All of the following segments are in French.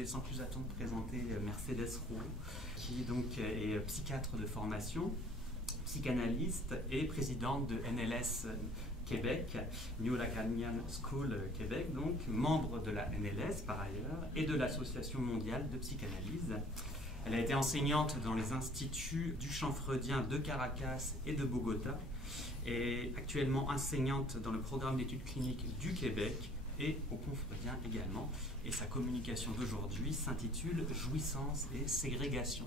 vais sans plus attendre présenter Mercedes Roux, qui donc est psychiatre de formation, psychanalyste et présidente de NLS Québec, New Lacanian School Québec, donc membre de la NLS par ailleurs, et de l'Association mondiale de psychanalyse. Elle a été enseignante dans les instituts du champ freudien de Caracas et de Bogota, et actuellement enseignante dans le programme d'études cliniques du Québec et au pont freudien également. Et sa communication d'aujourd'hui s'intitule « Jouissance et ségrégation ».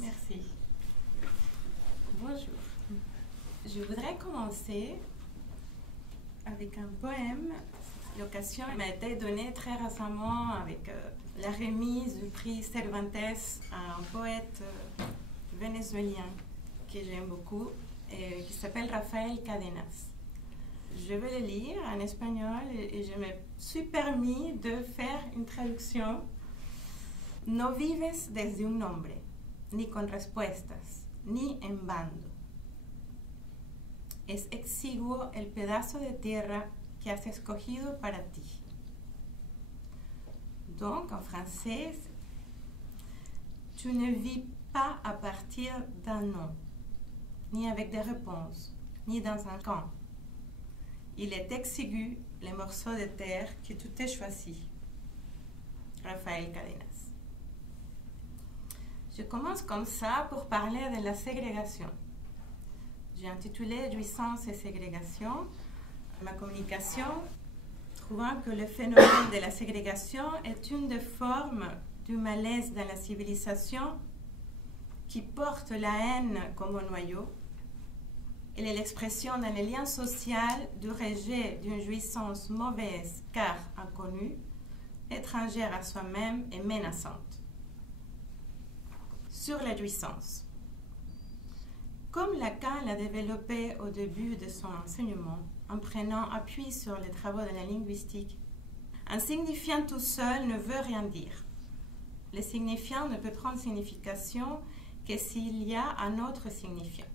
Merci. Bonjour. Je voudrais commencer avec un poème. L'occasion m'a été donnée très récemment avec la remise du prix Cervantes à un poète vénézuélien que j'aime beaucoup et qui s'appelle Rafael Cadenas. Je vais le lire en espagnol et je me suis permis de faire une traduction. No vives desde un nombre, ni con respuestas, ni en bando. Es exiguo el pedazo de tierra que has escogido para ti. Donc, en français, tu ne vis pas à partir d'un nom, ni avec des réponses, ni dans un camp. Il est exigu les morceaux de terre que tu t'es choisi. Rafael Cadenas. Je commence comme ça pour parler de la ségrégation. J'ai intitulé Jouissance et ségrégation ma communication, trouvant que le phénomène de la ségrégation est une des formes du malaise dans la civilisation qui porte la haine comme noyau. Elle est l'expression dans les liens sociaux du rejet d'une jouissance mauvaise car inconnue, étrangère à soi-même et menaçante. Sur la jouissance. Comme Lacan l'a développé au début de son enseignement, en prenant appui sur les travaux de la linguistique, un signifiant tout seul ne veut rien dire. Le signifiant ne peut prendre signification que s'il y a un autre signifiant.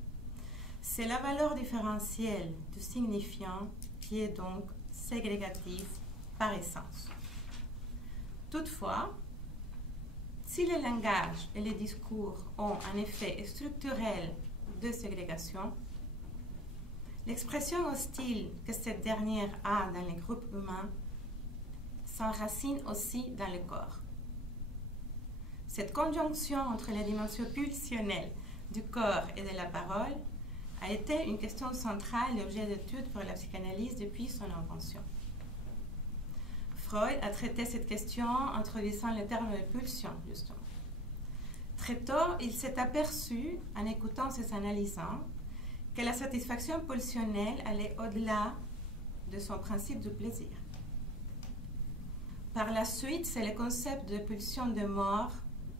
C'est la valeur différentielle du signifiant qui est donc ségrégative par essence. Toutefois, si le langage et les discours ont un effet structurel de ségrégation, l'expression hostile que cette dernière a dans les groupes humains s'enracine aussi dans le corps. Cette conjonction entre les dimensions pulsionnelles du corps et de la parole a été une question centrale et objet d'étude pour la psychanalyse depuis son invention. Freud a traité cette question en introduisant le terme de pulsion, justement. Très tôt, il s'est aperçu, en écoutant ses analysants, que la satisfaction pulsionnelle allait au-delà de son principe du plaisir. Par la suite, c'est le concept de pulsion de mort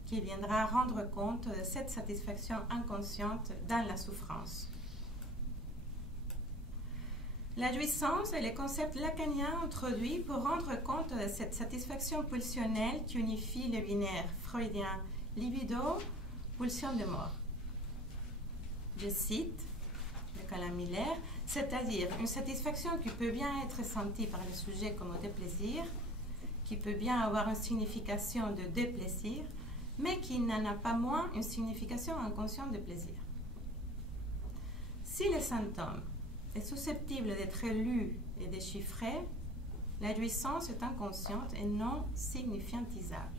qui viendra rendre compte de cette satisfaction inconsciente dans la souffrance. La jouissance est le concept lacanien introduit pour rendre compte de cette satisfaction pulsionnelle qui unifie le binaire freudien libido, pulsion de mort. Je cite le Colin Miller, c'est-à-dire une satisfaction qui peut bien être sentie par le sujet comme des plaisirs, qui peut bien avoir une signification de déplaisir, mais qui n'en a pas moins une signification inconsciente de plaisir. Si le symptôme est susceptible d'être lu et déchiffré, la jouissance est inconsciente et non signifiantisable.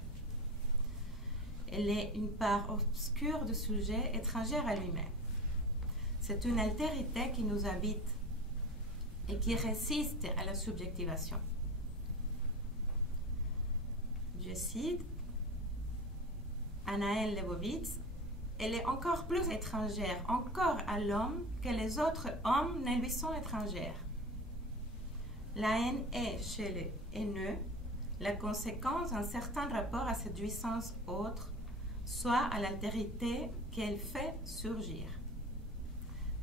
Elle est une part obscure du sujet étrangère à lui-même. C'est une altérité qui nous habite et qui résiste à la subjectivation. Je cite Anaël Leibovitz, elle est encore plus étrangère encore à l'homme que les autres hommes ne lui sont étrangères. La haine est, chez le haineux, la conséquence d'un certain rapport à cette jouissance autre, soit à l'altérité qu'elle fait surgir.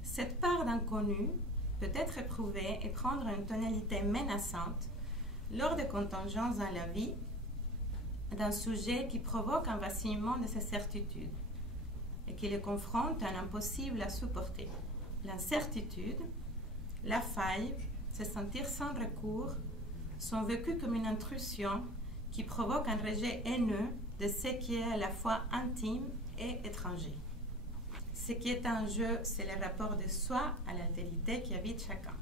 Cette part d'inconnu peut être éprouvée et prendre une tonalité menaçante lors des contingences dans la vie d'un sujet qui provoque un vacillement de ses certitudes et qui le confronte à un impossible à supporter. L'incertitude, la faille, se sentir sans recours sont vécus comme une intrusion qui provoque un rejet haineux de ce qui est à la fois intime et étranger. Ce qui est en jeu, c'est le rapport de soi à l'altérité qui habite chacun.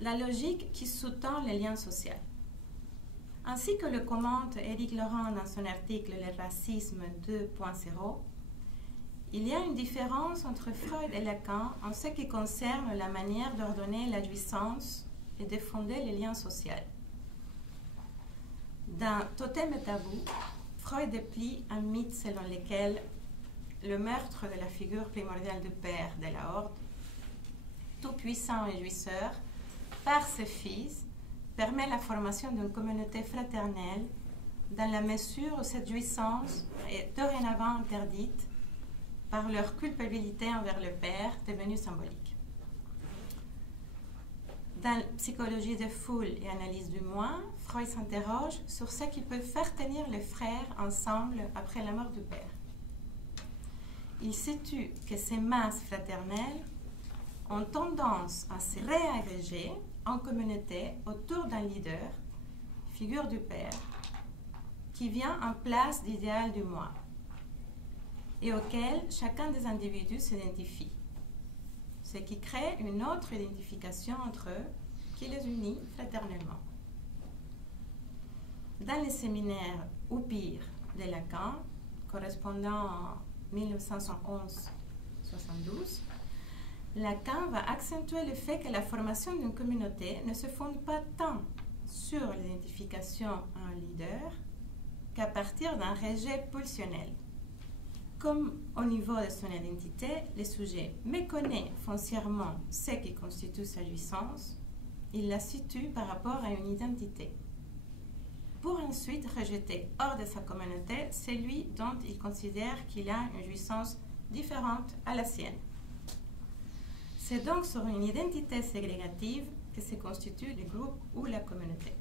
La logique qui sous-tend les liens sociaux. Ainsi que le commente Éric Laurent dans son article « Le racisme 2.0 », il y a une différence entre Freud et Lacan en ce qui concerne la manière d'ordonner la jouissance et de fonder les liens sociaux. Dans Totem et Tabou, Freud déplie un mythe selon lequel le meurtre de la figure primordiale du père de la horde, tout puissant et jouisseur, par ses fils, permet la formation d'une communauté fraternelle dans la mesure où cette jouissance est dorénavant interdite par leur culpabilité envers le père devenu symbolique. Dans Psychologie des foules et Analyse du moi, Freud s'interroge sur ce qui peut faire tenir les frères ensemble après la mort du père. Il situe que ces masses fraternelles ont tendance à se réagréger en communauté autour d'un leader, figure du père, qui vient en place d'idéal du moi et auquel chacun des individus s'identifie, ce qui crée une autre identification entre eux qui les unit fraternellement. Dans les séminaires ou pire de Lacan, correspondant en 1971-72, Lacan va accentuer le fait que la formation d'une communauté ne se fonde pas tant sur l'identification à un leader qu'à partir d'un rejet pulsionnel. Comme au niveau de son identité, le sujet méconnaît foncièrement ce qui constitue sa jouissance, il la situe par rapport à une identité, pour ensuite rejeter hors de sa communauté celui dont il considère qu'il a une jouissance différente à la sienne. C'est donc sur une identité ségrégative que se constitue le groupe ou la communauté.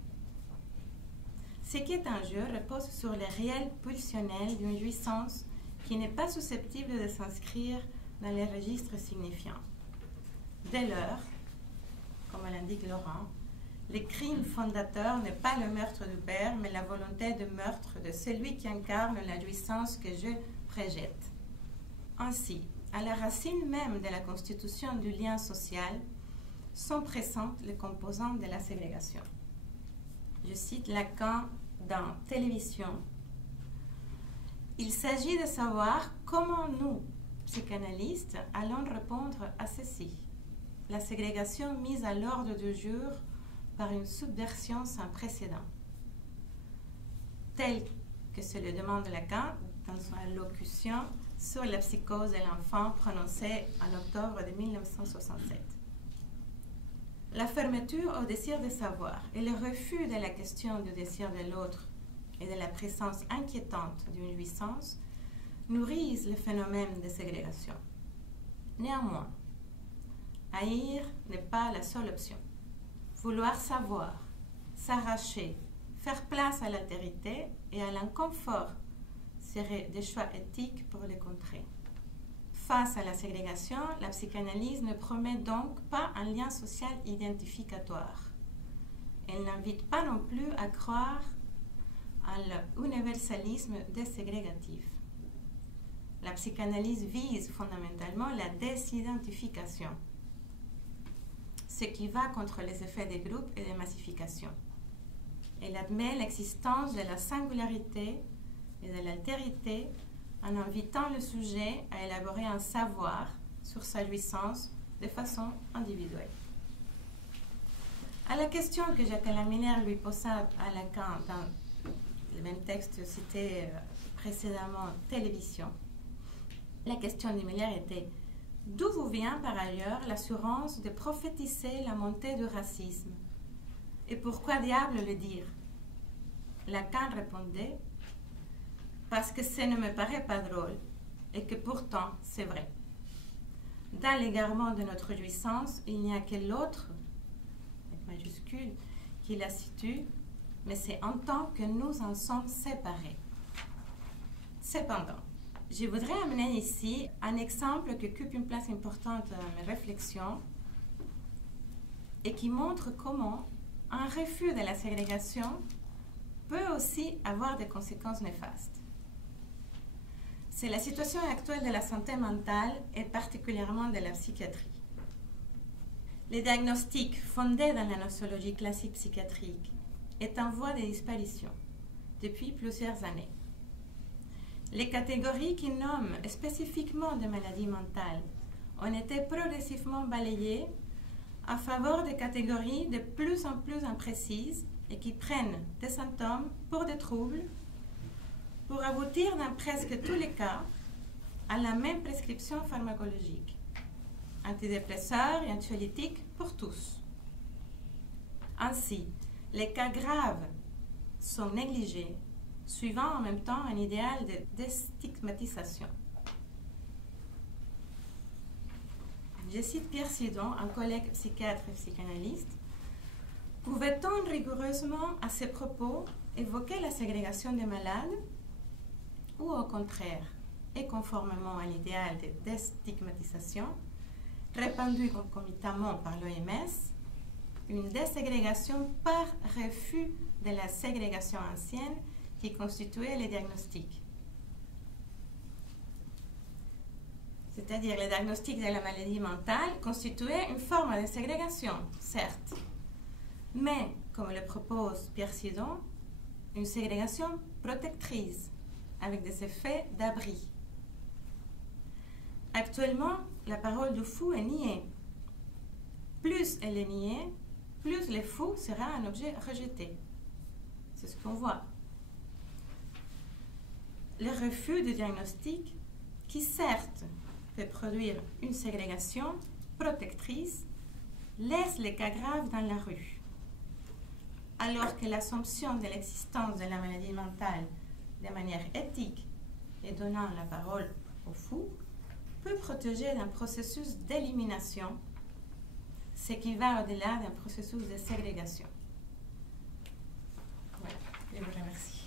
Ce qui est en jeu repose sur le réel pulsionnel d'une jouissance qui n'est pas susceptible de s'inscrire dans les registres signifiants. Dès lors, comme l'indique Laurent, le crime fondateur n'est pas le meurtre du père, mais la volonté de meurtre de celui qui incarne la jouissance que je projette. Ainsi, à la racine même de la constitution du lien social sont présentes les composantes de la ségrégation. Je cite Lacan dans Télévision. Il s'agit de savoir comment nous, psychanalystes, allons répondre à ceci. La ségrégation mise à l'ordre du jour par une subversion sans précédent, telle que se le demande Lacan dans son allocution sur la psychose de l'enfant prononcée en octobre de 1967. La fermeture au désir de savoir et le refus de la question du désir de l'autre et de la présence inquiétante d'une jouissance nourrissent le phénomène de ségrégation. Néanmoins, haïr n'est pas la seule option. Vouloir savoir, s'arracher, faire place à l'altérité et à l'inconfort seraient des choix éthiques pour les contrer. Face à la ségrégation, la psychanalyse ne promet donc pas un lien social identificatoire. Elle n'invite pas non plus à croire à l'universalisme déségrégatif. La psychanalyse vise fondamentalement la désidentification, ce qui va contre les effets des groupes et des massifications. Elle admet l'existence de la singularité et de l'altérité en invitant le sujet à élaborer un savoir sur sa jouissance de façon individuelle. À la question que Jacques Laminaire lui posa à Lacan dans le même texte cité précédemment, Télévision, la question de Miller était « D'où vous vient par ailleurs l'assurance de prophétiser la montée du racisme? Et pourquoi diable le dire ?» Lacan répondait « Parce que ça ne me paraît pas drôle et que pourtant c'est vrai. Dans l'égarement de notre jouissance, il n'y a que l'autre, avec majuscule, qui la situe, mais c'est en tant que nous en sommes séparés. » Cependant, je voudrais amener ici un exemple qui occupe une place importante dans mes réflexions et qui montre comment un refus de la ségrégation peut aussi avoir des conséquences néfastes. C'est la situation actuelle de la santé mentale et particulièrement de la psychiatrie. Les diagnostics fondés dans la nosologie classique psychiatrique est en voie de disparition depuis plusieurs années. Les catégories qui nomment spécifiquement des maladies mentales ont été progressivement balayées en faveur de catégories de plus en plus imprécises et qui prennent des symptômes pour des troubles pour aboutir dans presque tous les cas à la même prescription pharmacologique. Antidépresseurs et anxiolytiques pour tous. Ainsi, les cas graves sont négligés, suivant en même temps un idéal de déstigmatisation. Je cite Pierre Sidon, un collègue psychiatre et psychanalyste. Pouvait-on rigoureusement, à ces propos, évoquer la ségrégation des malades ou au contraire, et conformément à l'idéal de déstigmatisation, répandu concomitamment par l'OMS, une déségrégation par refus de la ségrégation ancienne qui constituait les diagnostics. C'est-à-dire les diagnostics de la maladie mentale constituaient une forme de ségrégation, certes, mais, comme le propose Pierre Sidon, une ségrégation protectrice, avec des effets d'abri. Actuellement, la parole du fou est niée. Plus elle est niée, plus le fou sera un objet rejeté. C'est ce qu'on voit. Le refus de diagnostic, qui certes peut produire une ségrégation protectrice, laisse les cas graves dans la rue. Alors que l'assomption de l'existence de la maladie mentale de manière éthique et donnant la parole au fou peut protéger d'un processus d'élimination, ce qui va au-delà d'un processus de ségrégation. Voilà, je vous remercie.